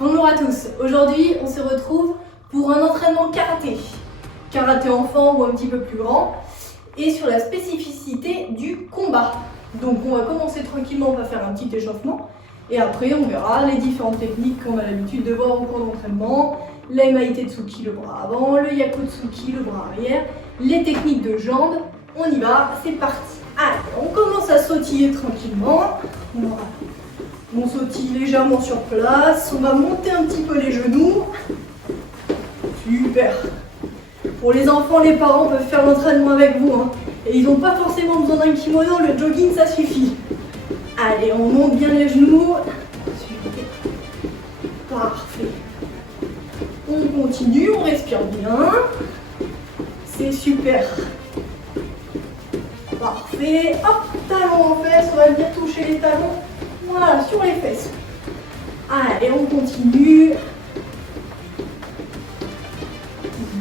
Bonjour à tous, aujourd'hui on se retrouve pour un entraînement karaté. Karaté enfant ou un petit peu plus grand et sur la spécificité du combat. Donc on va commencer tranquillement, on va faire un petit échauffement et après on verra les différentes techniques qu'on a l'habitude de voir au cours d'entraînement. L'Aimaite Tsuki, le bras avant, le Yakutsuki, le bras arrière, les techniques de jambes. On y va, c'est parti. Allez, on commence à sautiller tranquillement. On sautille légèrement sur place, on va monter un petit peu les genoux. Super. Pour les enfants, les parents peuvent faire l'entraînement avec vous. Et ils n'ont pas forcément besoin d'un kimono, le jogging ça suffit. Allez, on monte bien les genoux. Super. Parfait. On continue, on respire bien. C'est super. Parfait. Hop, talons en fesses, on va venir toucher les talons. Voilà, sur les fesses. Allez, on continue.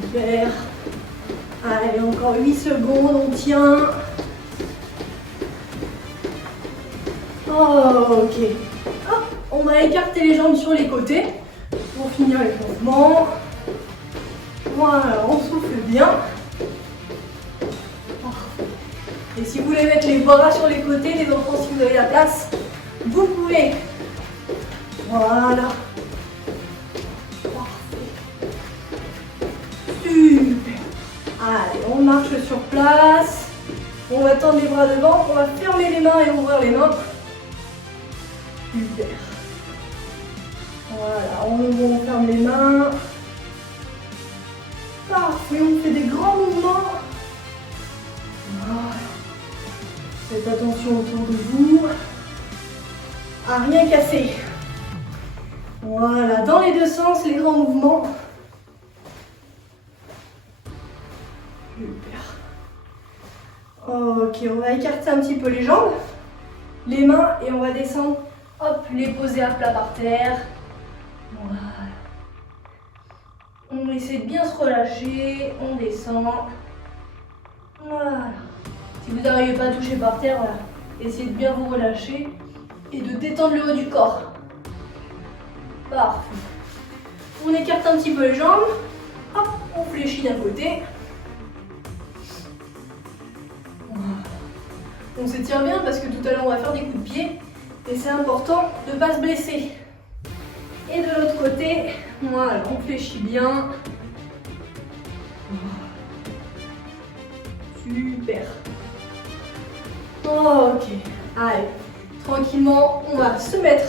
Super. Allez, encore 8 secondes, on tient. Ok. Hop, on va écarter les jambes sur les côtés pour finir l'échauffement. Voilà, on souffle bien. Et si vous voulez mettre les bras sur les côtés, les enfants, si vous avez la place, vous pouvez. Voilà. Parfait. Super. Allez, on marche sur place. On va tendre les bras devant. On va fermer les mains et ouvrir les mains. Super. Voilà, on ferme les mains. Parfait, on fait des grands mouvements. Voilà. Faites attention autour de vous. À rien casser. Voilà, dans les deux sens, les grands mouvements. Super. Ok, on va écarter un petit peu les jambes, les mains et on va descendre. Hop, les poser à plat par terre. Voilà. On essaie de bien se relâcher, on descend. Voilà. Si vous n'arrivez pas à toucher par terre, voilà. Essayez de bien vous relâcher et de détendre le haut du corps. Parfait. On écarte un petit peu les jambes. Hop, on fléchit d'un côté. Voilà. On s'étire bien parce que tout à l'heure on va faire des coups de pied et c'est important de ne pas se blesser. Et de l'autre côté, voilà, on fléchit bien. Super. Ok, allez, tranquillement, on va se mettre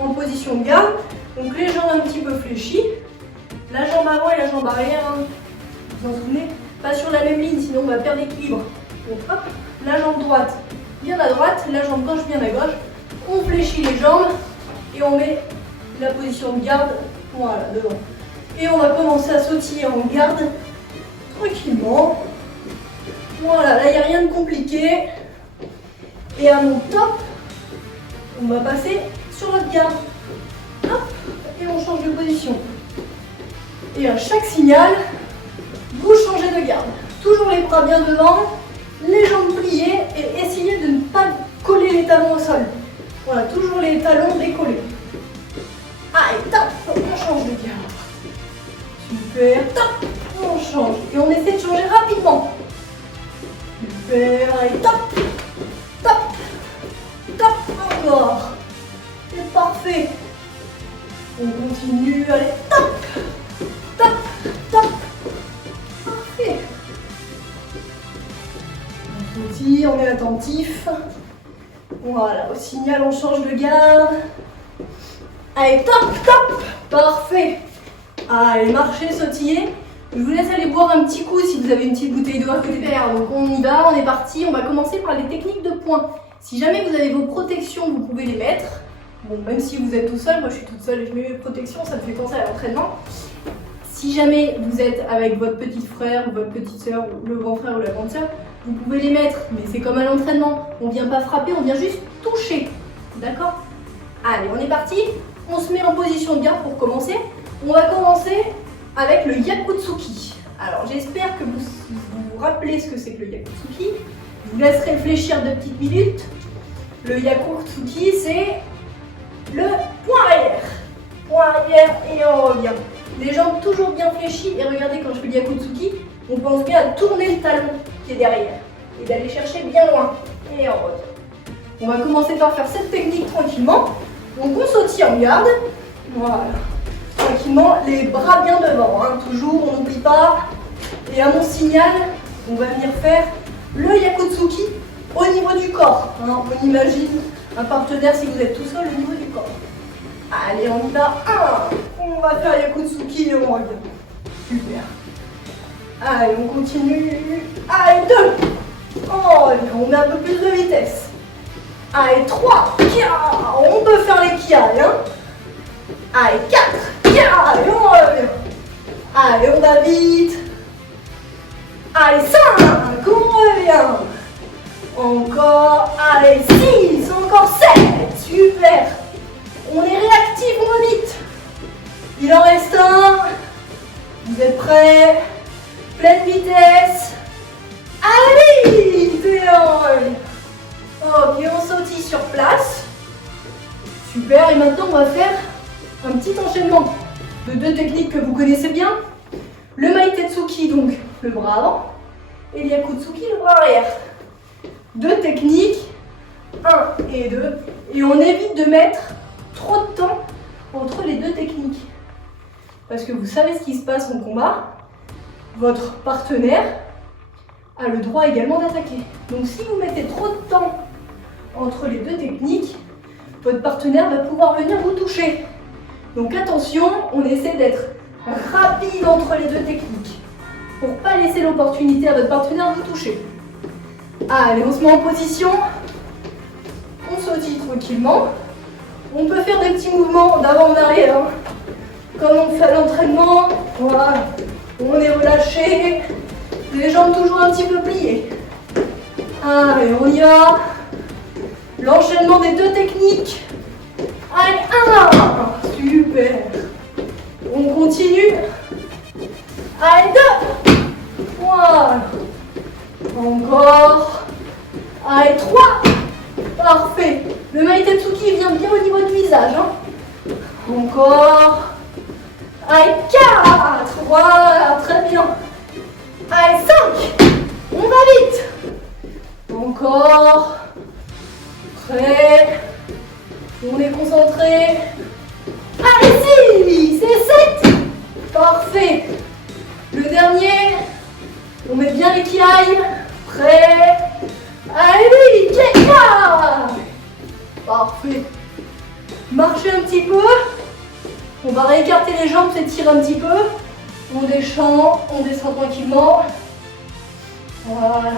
en position de garde. Donc les jambes un petit peu fléchies, la jambe avant et la jambe arrière, vous en souvenez, pas sur la même ligne, sinon on va perdre l'équilibre. Donc hop, la jambe droite bien à droite, la jambe gauche bien à gauche. On fléchit les jambes et on met la position de garde, voilà, devant. Et on va commencer à sautiller en garde, tranquillement. Voilà, là il n'y a rien de compliqué. Et à mon top, on va passer sur notre garde. Hop, et on change de position. Et à chaque signal, vous changez de garde. Toujours les bras bien devant, les jambes pliées et essayez de ne pas coller les talons au sol. Voilà, toujours les talons décollés. Allez, top, on change de garde. Super, top, on change. Et on essaie de changer rapidement. Super, allez, top, top, top, encore. C'est parfait. On continue, allez, top, top, top. Parfait. On sautille, on est attentif. Voilà, au signal, on change de garde. Allez, top, top, parfait. Allez, marchez, sautillez. Je vous laisse aller boire un petit coup si vous avez une petite bouteille d'eau à côté derrière. Donc on y va, on est parti. On va commencer par les techniques de points. Si jamais vous avez vos protections, vous pouvez les mettre. Bon, même si vous êtes tout seul, moi je suis toute seule et je mets mes protections, ça me fait penser à l'entraînement. Si jamais vous êtes avec votre petit frère ou votre petite soeur ou le grand frère ou la grande soeur, vous pouvez les mettre, mais c'est comme à l'entraînement. On ne vient pas frapper, on vient juste toucher. D'accord? Allez, on est parti. On se met en position de garde pour commencer. On va commencer avec le Yakutsuki. Alors j'espère que vous vous rappelez ce que c'est que le Yakutsuki. Je vous laisse réfléchir 2 petites minutes. Le Yakutsuki, c'est le point arrière. point arrière et on revient. Les jambes toujours bien fléchies et regardez quand je fais l'Yakutsuki, on pense bien à tourner le talon qui est derrière et d'aller chercher bien loin et on revient. On va commencer par faire cette technique tranquillement. Donc on sautille en garde, voilà, tranquillement, les bras bien devant, hein. Toujours on n'oublie pas. Et à mon signal, on va venir faire le Yakutsuki au niveau du corps. Hein. On imagine un partenaire si vous êtes tout seul au niveau du corps. Allez, on y va. 1, on va faire Yakutsuki et on revient. Super. Allez, on continue. Allez, 2. Oh, on met un peu plus de vitesse. Allez, 3. On peut faire les kiai. Hein. Allez, 4. Et on revient. Allez, on va vite. Allez, 5. On revient. Encore. Allez, 6. Encore 7. Super. On est réactif, on va vite. Il en reste un. Vous êtes prêts? Pleine vitesse. Allez, vite et on revient. Ok, on sautille sur place. Super, et maintenant on va faire un petit enchaînement de 2 techniques que vous connaissez bien. Le Maitetsuki, donc le bras avant, et le Yakutsuki, le bras arrière. 2 techniques, 1 et 2, et on évite de mettre trop de temps entre les 2 techniques. Parce que vous savez ce qui se passe en combat, votre partenaire a le droit également d'attaquer. Donc si vous mettez trop de temps entre les 2 techniques, votre partenaire va pouvoir venir vous toucher. Donc attention, on essaie d'être rapide entre les 2 techniques pour pas laisser l'opportunité à votre partenaire de vous toucher. Allez, on se met en position, on sautille tranquillement. On peut faire des petits mouvements d'avant en arrière, hein. Comme on fait à l'entraînement. Voilà, on est relâché, les jambes toujours un petit peu pliées. Allez, on y va. L'enchaînement des 2 techniques. Allez, 1. Super. On continue. Allez, 2. Voilà. Encore. Allez, 3. Parfait. Le Maitetsuki vient bien au niveau du visage. Hein. Encore. Allez, 4. Voilà, très bien. Allez, 5. On va vite. Encore. Prêt. On est concentré. Allez-y, c'est 7. Parfait. Le dernier. On met bien les kiai. Prêt. Allez, Keka. Parfait. Marchez un petit peu. On va réécarter les jambes, s'étirer un petit peu. On descend tranquillement. Voilà.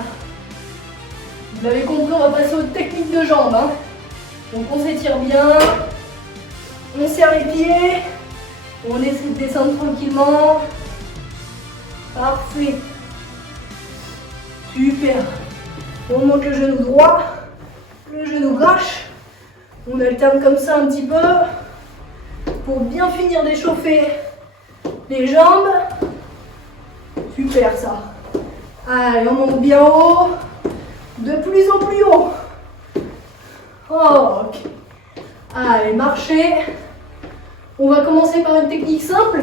Vous l'avez compris, on va passer aux techniques de jambes. Hein. Donc on s'étire bien. On serre les pieds. On essaie de descendre tranquillement. Parfait. Super. On monte le genou droit. Le genou gauche. On alterne comme ça un petit peu. Pour bien finir d'échauffer les jambes. Super ça. Allez, on monte bien haut. De plus en plus haut. Ok. Allez, marchez. On va commencer par une technique simple.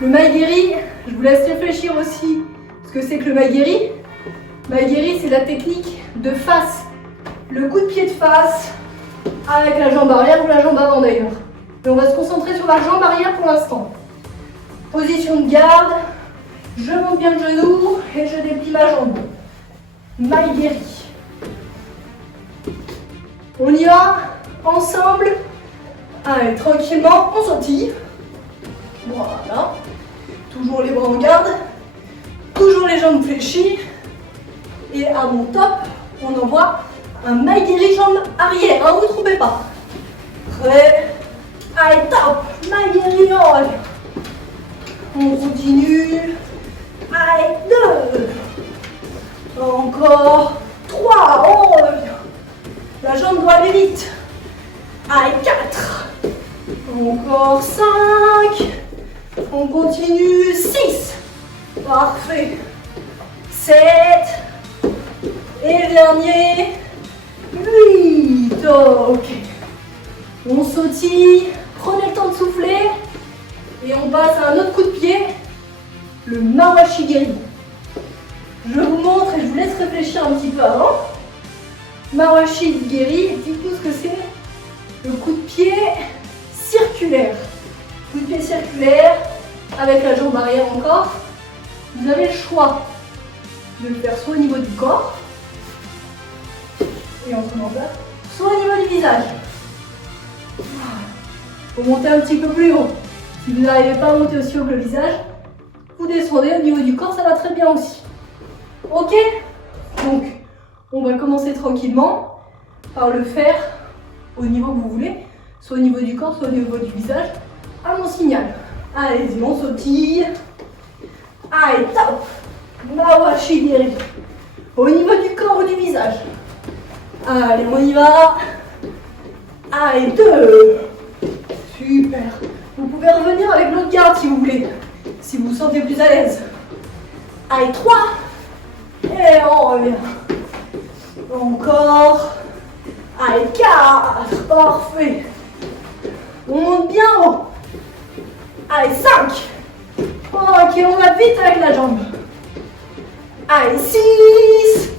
Le Maigiri. Je vous laisse réfléchir aussi ce que c'est que le Maigiri. Maigiri, c'est la technique de face. Le coup de pied de face avec la jambe arrière ou la jambe avant d'ailleurs. Et on va se concentrer sur la jambe arrière pour l'instant. Position de garde. Je monte bien le genou et je déplie ma jambe. Maigiri. On y va ensemble. Allez, tranquillement, on sautille. Voilà. Toujours les bras en garde. Toujours les jambes fléchies. Et à mon top, on envoie un Maigiri jambe arrière. Hein, vous ne trompez pas. Prêt. Allez, top. Maigiri, on continue. Allez, 2. Encore 3. On revient. La jambe doit aller vite. Allez, 4. Encore 5. On continue. 6. Parfait. 7. Et le dernier. 8. Ok. On sautille. Prenez le temps de souffler. Et on passe à un autre coup de pied. Le Mawashigiri. Je vous montre et je vous laisse réfléchir un petit peu avant. Mawashigiri, dites-nous ce que c'est. Le coup de pied circulaire. Coup de pied circulaire avec la jambe arrière encore. Vous avez le choix de le faire soit au niveau du corps, et on se met en place, soit au niveau du visage. Vous montez un petit peu plus haut. Si vous n'arrivez pas à monter aussi haut que le visage, vous descendez au niveau du corps, ça va très bien aussi. Ok? Donc, on va commencer tranquillement par le faire au niveau que vous voulez, soit au niveau du corps, soit au niveau du visage, à mon signal. Allez-y, on sautille. Allez, top! Mawashigiri. Au niveau du corps ou du visage. Allez, on y va. Allez, 2. Super. Vous pouvez revenir avec l'autre garde si vous voulez, si vous vous sentez plus à l'aise. Allez, 3. Et on revient. Encore. Allez, 4. Parfait. On monte bien haut. Allez, 5. Ok, on va vite avec la jambe. Allez, 6.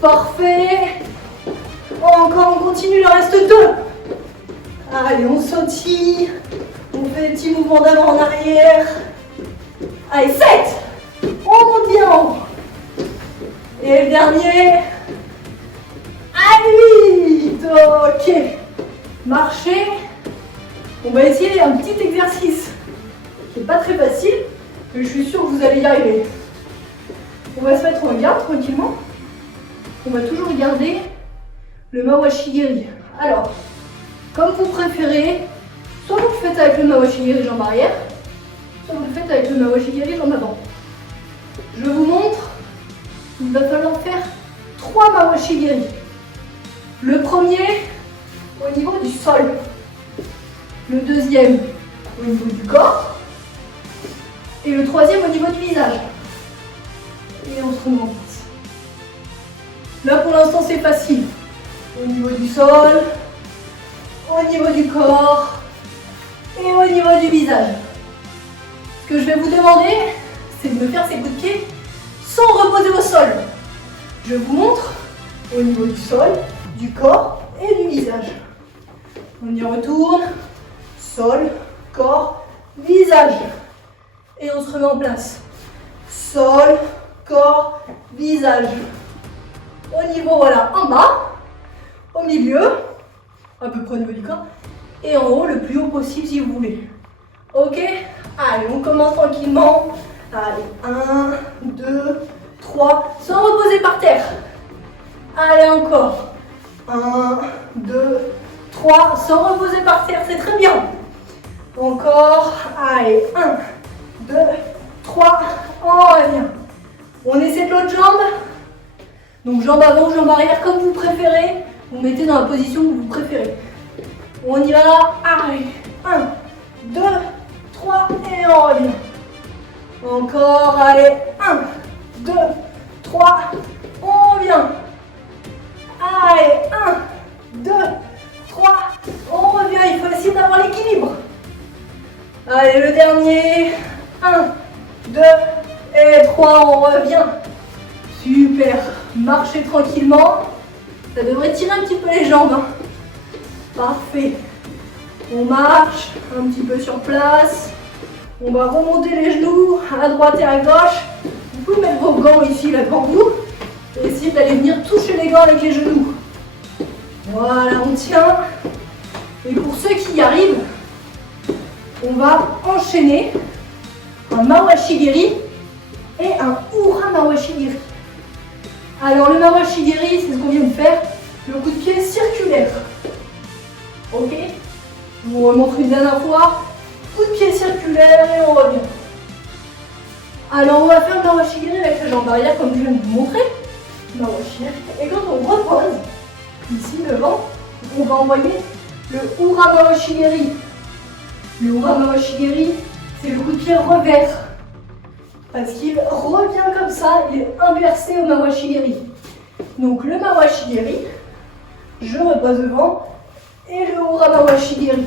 Parfait. Encore, on continue, il en reste 2. Allez, on sautille. On fait des petits mouvements d'avant en arrière. Allez, 7. On monte bien haut. Et le dernier. Allez, 8. Ok. Marcher. On va essayer un petit exercice qui n'est pas très facile, mais je suis sûre que vous allez y arriver. On va se mettre en garde tranquillement. On va toujours garder le Mawashigiri. Alors, comme vous préférez, soit vous le faites avec le Mawashigiri jambe arrière, soit vous le faites avec le Mawashigiri jambe avant. Je vous montre, il va falloir faire 3 Mawashigiri. Le premier au niveau du sol, le deuxième au niveau du corps, et le troisième au niveau du visage. Et on se remet en place. Là pour l'instant c'est facile. Au niveau du sol, au niveau du corps et au niveau du visage. Ce que je vais vous demander, c'est de me faire ces coups de pied sans reposer au sol. Je vous montre au niveau du sol, du corps et du visage. On y retourne. Sol, corps, visage. Et on se remet en place. Sol, corps, visage. Au niveau, voilà, en bas, au milieu, à peu près au niveau du corps, et en haut, le plus haut possible si vous voulez. Ok? Allez, on commence tranquillement. Allez, 1, 2, 3, sans reposer par terre. Allez, encore. 1, 2, 3, sans reposer par terre, c'est très bien. Encore, allez, 1, 2, 3, on revient. On essaie de l'autre jambe. Donc jambe avant, jambe arrière, comme vous préférez. Vous mettez dans la position que vous préférez. On y va, allez, 1, 2, 3, et on revient. Encore, allez, 1, 2, 3, on revient. Allez, 1, 2, 3, on revient, il faut essayer d'avoir l'équilibre. Allez, le dernier. 1, 2 et 3, on revient. Super. Marchez tranquillement. Ça devrait tirer un petit peu les jambes. Hein. Parfait. On marche un petit peu sur place. On va remonter les genoux à droite et à gauche. Vous pouvez mettre vos gants ici, là devant vous. Et essayer d'aller venir toucher les gants avec les genoux. Voilà, on tient. Et pour ceux qui y arrivent, on va enchaîner un Mawashigiri et un Ura Mawashigiri. Alors le Mawashigiri, c'est ce qu'on vient de faire, le coup de pied circulaire. Ok? Je vous remontre une dernière fois. Coup de pied circulaire et on revient. Alors on va faire le Mawashigiri avec la jambe arrière comme je viens de vous montrer. Mawashigiri. Et quand on repose, ici devant, on va envoyer le Ura Mawashigiri. Le Ura Mawashigiri, c'est le coup de pied revers. Parce qu'il revient comme ça, il est inversé au Mawashigiri. Donc le Mawashigiri, je repose devant, et le Ura Mawashigiri.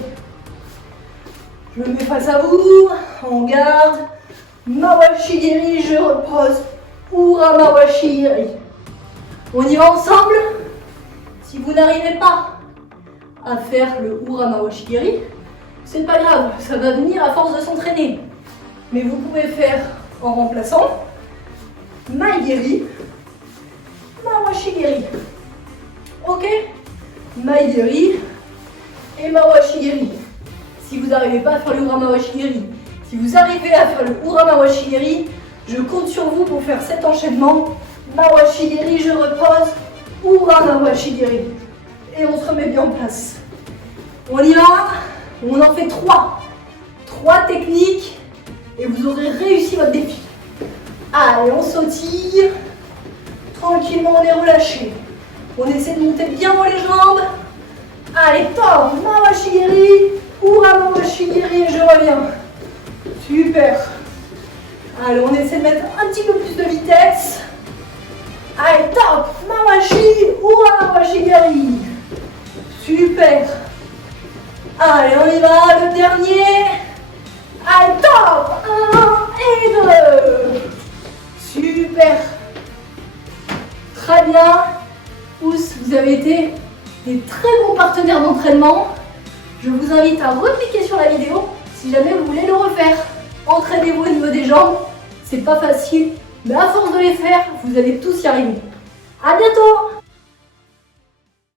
Je me mets face à vous, on garde. Mawashigiri, je repose. Ura Mawashigiri. On y va ensemble. Si vous n'arrivez pas à faire le Ura Mawashigiri, c'est pas grave, ça va venir à force de s'entraîner. Mais vous pouvez faire en remplaçant Maigiri, Mawashigiri. Ok? Maigiri et Mawashigiri. Si vous n'arrivez pas à faire le Ura Mawashigiri, si vous arrivez à faire le Ura Mawashigiri, je compte sur vous pour faire cet enchaînement. Mawashigiri, je repose. Ura Mawashigiri. Et on se remet bien en place. On y va. On en fait 3. 3 techniques et vous aurez réussi votre défi. Allez, on sautille. Tranquillement, on est relâché. On essaie de monter bien haut les jambes. Allez, top. Mawashigiri. Ura Mawashigiri et je reviens. Super. Allez, on essaie de mettre un petit peu plus de vitesse. Allez, top. Mawashi. Ura Mawashigiri. Super. Allez, on y va, le dernier. Allez, top. 1 et 2. Super. Très bien. Tous, vous avez été des très bons partenaires d'entraînement. Je vous invite à recliquer sur la vidéo si jamais vous voulez le refaire. Entraînez-vous au niveau des jambes. C'est pas facile, mais à force de les faire, vous allez tous y arriver. À bientôt.